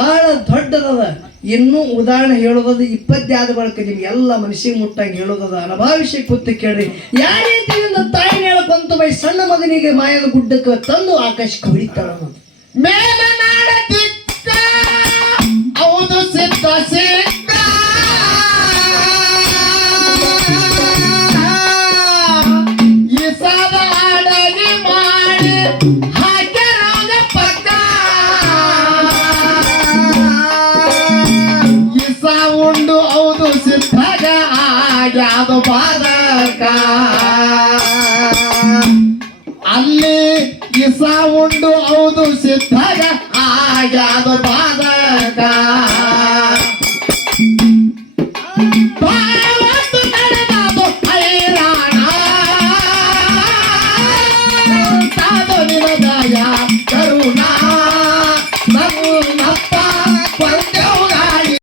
ಬಹಳ ದೊಡ್ಡದದ. ಇನ್ನೂ ಉದಾಹರಣೆ ಹೇಳೋದದು 20 ಆದ ಬಳಿಕ ನಿಮ್ಗೆ ಎಲ್ಲ ಮನಸ್ಸಿಗೆ ಮುಟ್ಟಂಗೆ ಹೇಳೋದದ. ಅನುಭವಿಸಿ ಕೂತು ಕೇಳ್ರಿ. ಯಾವ ರೀತಿಯಿಂದ ತಾಯಿ ಹೇಳಕೊಂತ ಬೈ ಸಣ್ಣ ಮಗನಿಗೆ ಮಾಯದ ಗುಡ್ಡಕ್ಕೆ ತಂದು ಆಕಾಶಕ್ಕೆ ಹೊಡಿತಾಳ. ಮೇಲನಾಡ ದಿಕ್ಕ ಹೌದು ಸಿದ್ಧ ಸಿಕ್ಕ ಇಸಾದ ಅಡಗಿ ಮಾಡಿ ಹಾಕ್ಯಾರ ಪಕ್ಕ ಇಸ ಉಂಡು ಹೌದು ಸಿದ್ಧಾಗ ಆಗ್ಯಾದ ಬಾದಕ ಅಲ್ಲಿ ಇಸ ಉಂಡು ಹೌದು ಸಿದ್ಧಾಗ ಆಗ್ಯಾದ ಬಾದಕ ಬಾವತ್ತು ನಡೆದಾದು ಹೈರಾಣ ತಾದು ನಿನದಯ ಕರುಣ ನನ್ನಪ್ಪ